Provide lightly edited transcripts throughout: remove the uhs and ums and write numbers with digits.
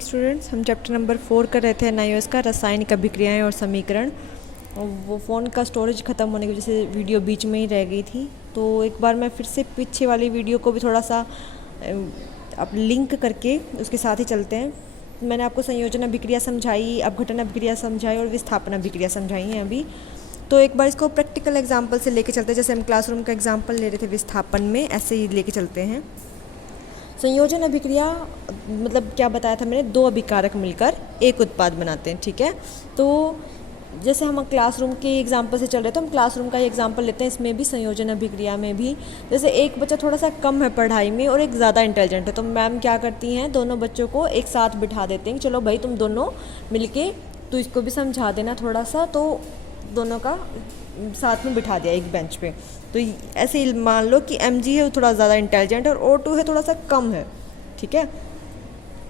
Students, हम chapter number 4 कर रहे थे एनआईओएस का रासायनिक अभिक्रियाएं और समीकरण। और वो फ़ोन का स्टोरेज ख़त्म होने की वजह से वीडियो बीच में ही रह गई थी। तो एक बार मैं फिर से पीछे वाली वीडियो को भी थोड़ा सा अब लिंक करके उसके साथ ही चलते हैं। मैंने आपको संयोजन अभिक्रिया समझाई, अपघटन अभिक्रिया समझाई और विस्थापन अभिक्रिया समझाई हैं अभी। तो एक बार इसको प्रैक्टिकल एग्जाम्पल से लेके चलते हैं। जैसे हम क्लासरूम का एग्जाम्पल ले रहे थे विस्थापन में, ऐसे ही लेके चलते हैं। संयोजन अभिक्रिया मतलब क्या बताया था मैंने, दो अभिकारक मिलकर एक उत्पाद बनाते हैं। ठीक है, तो जैसे हम क्लासरूम के एग्जाम्पल से चल रहे, तो हम क्लासरूम का एग्जाम्पल लेते हैं। इसमें भी संयोजन अभिक्रिया में भी जैसे एक बच्चा थोड़ा सा कम है पढ़ाई में और एक ज़्यादा इंटेलिजेंट है, तो मैम क्या करती हैं, दोनों बच्चों को एक साथ बिठा देते हैं। चलो भाई तुम दोनों मिलके तो इसको भी समझा देना थोड़ा सा, तो दोनों का साथ में बिठा दिया एक बेंच पे। तो ऐसे ही मान लो कि MG है वो थोड़ा ज़्यादा इंटेलिजेंट और O2 है थोड़ा सा कम है। ठीक है,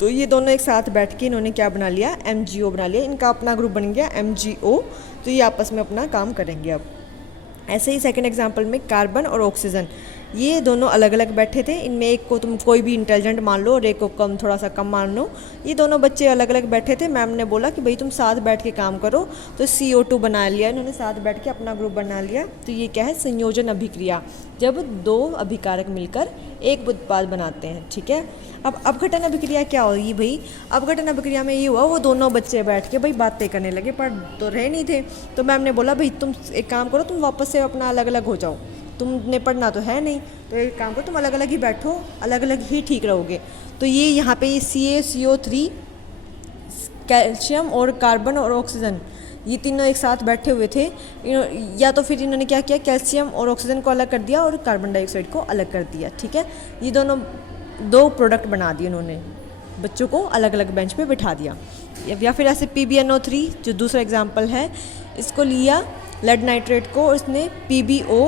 तो ये दोनों एक साथ बैठ के इन्होंने क्या बना लिया, MgO बना लिया। इनका अपना ग्रुप बन गया MgO। तो ये आपस में अपना काम करेंगे। अब ऐसे ही सेकंड एग्जांपल में कार्बन और ऑक्सीजन, ये दोनों अलग अलग बैठे थे। इनमें एक को तुम कोई भी इंटेलिजेंट मान लो और एक को कम, थोड़ा सा कम मान लो। ये दोनों बच्चे अलग अलग बैठे थे। मैम ने बोला कि भाई तुम साथ बैठ के काम करो, तो CO2 बना लिया इन्होंने, साथ बैठ के अपना ग्रुप बना लिया। तो ये क्या है, संयोजन अभिक्रिया, जब दो अभिकारक मिलकर एक उत्पाद बनाते हैं। ठीक है, अब अपघटन अभिक्रिया क्या होगी भाई, अपघटन अभिक्रिया में ये हुआ वो दोनों बच्चे बैठ के भाई बातें करने लगे, पढ़ तो रहे नहीं थे। तो मैम ने बोला भाई तुम एक काम करो, तुम वापस से अपना अलग अलग हो जाओ, तुमने पढ़ना तो है नहीं, तो एक काम करो तुम अलग अलग ही बैठो, अलग अलग ही ठीक रहोगे। तो ये यहाँ पे ये CaCO3, कैल्शियम और कार्बन और ऑक्सीजन, ये तीनों एक साथ बैठे हुए थे। या तो फिर इन्होंने क्या किया, कैल्शियम और ऑक्सीजन को अलग कर दिया और कार्बन डाइऑक्साइड को अलग कर दिया। ठीक है, ये दोनों दो प्रोडक्ट बना दिए उन्होंने, बच्चों को अलग अलग बेंच पे बिठा दिया। या फिर ऐसे PbNO3 जो दूसरा एग्जाम्पल है, इसको लिया लेड नाइट्रेट को और इसने PbO,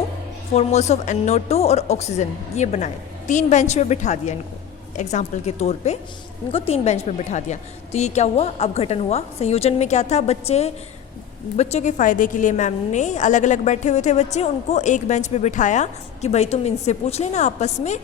4 मोल्स ऑफ NO2 और ऑक्सीजन, ये बनाए, 3 बेंच पे बिठा दिया इनको। एग्जाम्पल के तौर पे इनको 3 बेंच पे बिठा दिया। तो ये क्या हुआ, अपघटन हुआ। संयोजन में क्या था, बच्चों के फ़ायदे के लिए मैम ने अलग अलग बैठे हुए थे बच्चे, उनको एक बेंच पे बिठाया कि भाई तुम इनसे पूछ लेना आपस में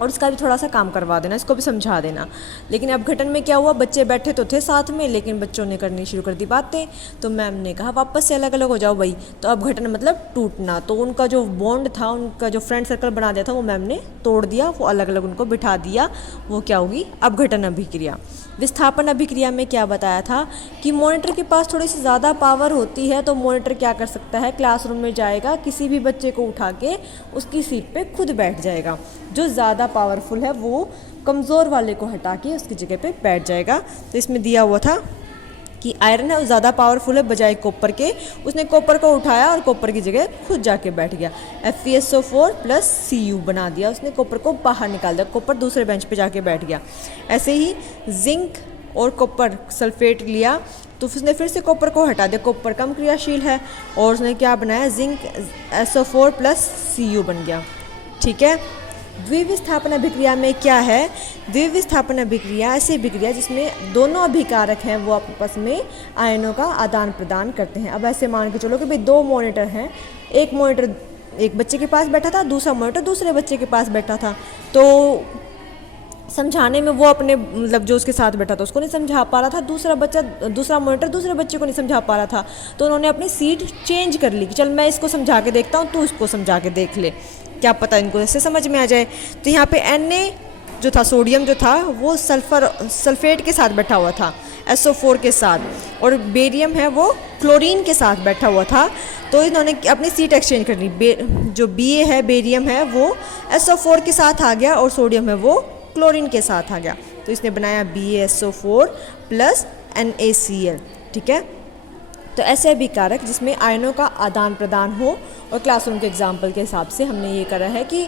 और इसका भी थोड़ा सा काम करवा देना, इसको भी समझा देना। लेकिन अपघटन में क्या हुआ, बच्चे बैठे तो थे साथ में लेकिन बच्चों ने करनी शुरू कर दी बातें। तो मैम ने कहा वापस से अलग अलग हो जाओ भाई। तो अपघटन मतलब टूटना, तो उनका जो बॉन्ड था, उनका जो फ्रेंड सर्कल बना दिया था वो मैम ने तोड़ दिया, वो अलग अलग उनको बिठा दिया। वो क्या होगी, अपघटन अभिक्रिया। विस्थापन अभिक्रिया में क्या बताया था कि मॉनिटर के पास थोड़ी सी ज़्यादा पावर होती है, तो मॉनिटर क्या कर सकता है, क्लासरूम में जाएगा, किसी भी बच्चे को उठा के उसकी सीट पे खुद बैठ जाएगा। जो ज़्यादा पावरफुल है वो कमज़ोर वाले को हटा के उसकी जगह पे बैठ जाएगा। तो इसमें दिया हुआ था कि आयरन है वो ज़्यादा पावरफुल है बजाय कॉपर के, उसने कॉपर को उठाया और कॉपर की जगह खुद जाके बैठ गया। FeSO4 + Cu बना दिया उसने, कॉपर को बाहर निकाल दिया, कॉपर दूसरे बेंच पे जाके बैठ गया। ऐसे ही जिंक और कॉपर सल्फेट लिया, तो उसने फिर से कॉपर को हटा दिया, कॉपर कम क्रियाशील है और उसने क्या बनाया, जिंक SO4 + Cu बन गया। ठीक है, द्विविस्थापन अभिक्रिया में क्या है, द्विविस्थापन अभिक्रिया ऐसी अभिक्रिया जिसमें दोनों अभिकारक हैं वो आपस में आयनों का आदान प्रदान करते हैं। अब ऐसे मान के चलो कि भाई 2 मॉनिटर हैं, एक मॉनिटर एक बच्चे के पास बैठा था, दूसरा मॉनिटर दूसरे बच्चे के पास बैठा था। तो समझाने में वो अपने मतलब जो उसके साथ बैठा था उसको नहीं समझा पा रहा था, दूसरा मॉनिटर दूसरे बच्चे को नहीं समझा पा रहा था। तो उन्होंने अपनी सीट चेंज कर ली कि चल मैं इसको समझा के देखता हूँ, तू इसको समझा के देख ले, क्या पता इनको ऐसे समझ में आ जाए। तो यहाँ पे Na जो था, सोडियम जो था वो सल्फेट के साथ बैठा हुआ था, SO4 के साथ, और बेरियम है वो क्लोरीन के साथ बैठा हुआ था। तो इन्होंने अपनी सीट एक्सचेंज कर ली, जो Ba है, बेरियम है वो SO4 के साथ आ गया और सोडियम है वो क्लोरीन के साथ आ गया। तो इसने बनाया BaSO4 + NaCl। ठीक है, तो ऐसे अभिकारक जिसमें आयनों का आदान प्रदान हो। और क्लासरूम के एग्जाम्पल के हिसाब से हमने ये करा है कि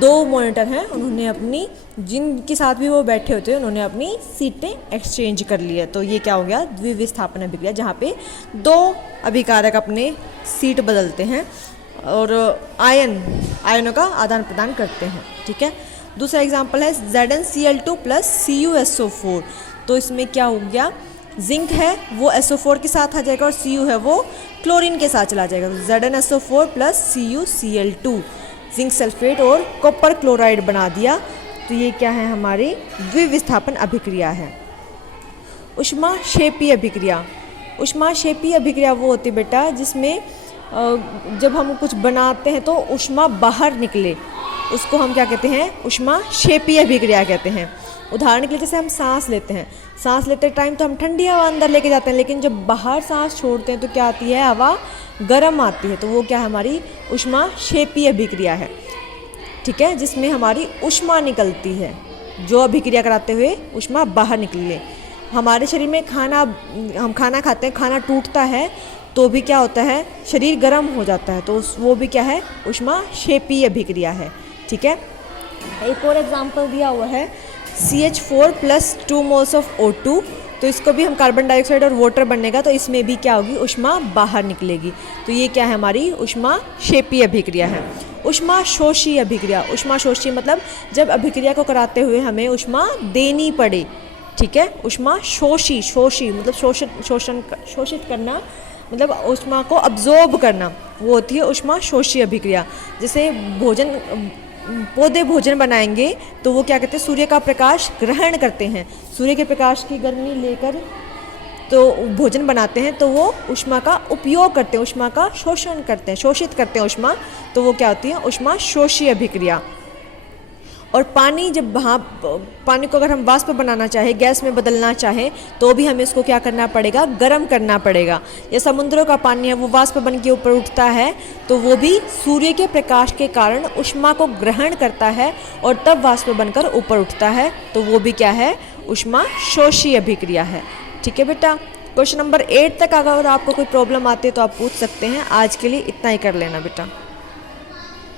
2 मॉनिटर हैं, उन्होंने अपनी जिनके साथ भी वो बैठे होते हैं उन्होंने अपनी सीटें एक्सचेंज कर ली है। तो ये क्या हो गया, द्विविस्थापन अभिक्रिया, जहाँ पे 2 अभिकारक अपने सीट बदलते हैं और आयनों का आदान प्रदान करते हैं। ठीक है, दूसरा एग्जाम्पल है ZnCl2 + CuSO4। तो इसमें क्या हो गया, जिंक है वो SO4 के साथ आ जाएगा और Cu है वो क्लोरीन के साथ चला जाएगा। तो ZnSO4 + CuCl2, जिंक सल्फेट और कॉपर क्लोराइड बना दिया। तो ये क्या है, हमारी द्विविस्थापन अभिक्रिया है। ऊष्माक्षेपीय अभिक्रिया। ऊष्माक्षेपीय अभिक्रिया वो होती है बेटा जिसमें जब हम कुछ बनाते हैं तो ऊष्मा बाहर निकले, उसको हम क्या कहते हैं, ऊष्माक्षेपीय अभिक्रिया कहते हैं। उदाहरण के लिए जैसे हम सांस लेते हैं, सांस लेते टाइम तो हम ठंडी हवा अंदर लेके जाते हैं, लेकिन जब बाहर सांस छोड़ते हैं तो क्या आती है, हवा गर्म आती है, तो वो क्या है, हमारी ऊष्माक्षेपीय अभिक्रिया है। ठीक है, जिसमें हमारी ऊष्मा निकलती है, जो अभिक्रिया कराते हुए ऊष्मा बाहर निकले। हमारे शरीर में हम खाना खाते हैं, खाना टूटता है तो भी क्या होता है, शरीर गर्म हो जाता है, तो वो भी क्या है, ऊष्माक्षेपीय अभिक्रिया है। ठीक है, एक और एग्जांपल दिया हुआ है CH4 + 2 मोल्स ऑफ O2, तो इसको भी हम कार्बन डाइऑक्साइड और वाटर बनेगा तो इसमें भी क्या होगी, ऊष्मा बाहर निकलेगी, तो ये क्या है, हमारी ऊष्माक्षेपीय अभिक्रिया है। ऊष्माशोषी अभिक्रिया। ऊष्माशोषी मतलब जब अभिक्रिया को कराते हुए हमें ऊष्मा देनी पड़े। ठीक है, ऊष्माशोषी, शोषी मतलब शोषित करना, मतलब ऊष्मा को अब्जॉर्ब करना, वो होती है ऊष्माशोषी अभिक्रिया। जैसे पौधे भोजन बनाएंगे तो वो क्या करते हैं, सूर्य का प्रकाश ग्रहण करते हैं, सूर्य के प्रकाश की गर्मी लेकर तो भोजन बनाते हैं, तो वो ऊष्मा का उपयोग करते हैं, ऊष्मा का शोषण करते हैं, शोषित करते हैं ऊष्मा, तो वो क्या होती है, ऊष्माशोषी अभिक्रिया। और पानी को अगर हम वाष्प बनाना चाहें, गैस में बदलना चाहें, तो भी हमें इसको क्या करना पड़ेगा, गर्म करना पड़ेगा। या समुद्रों का पानी है वो वाष्प बन के ऊपर उठता है, तो वो भी सूर्य के प्रकाश के कारण ऊष्मा को ग्रहण करता है और तब वाष्प बनकर ऊपर उठता है, तो वो भी क्या है, ऊष्माशोषी अभिक्रिया है। ठीक है बेटा, क्वेश्चन नंबर 8 तक अगर आपको कोई प्रॉब्लम आती है तो आप पूछ सकते हैं। आज के लिए इतना ही कर लेना बेटा।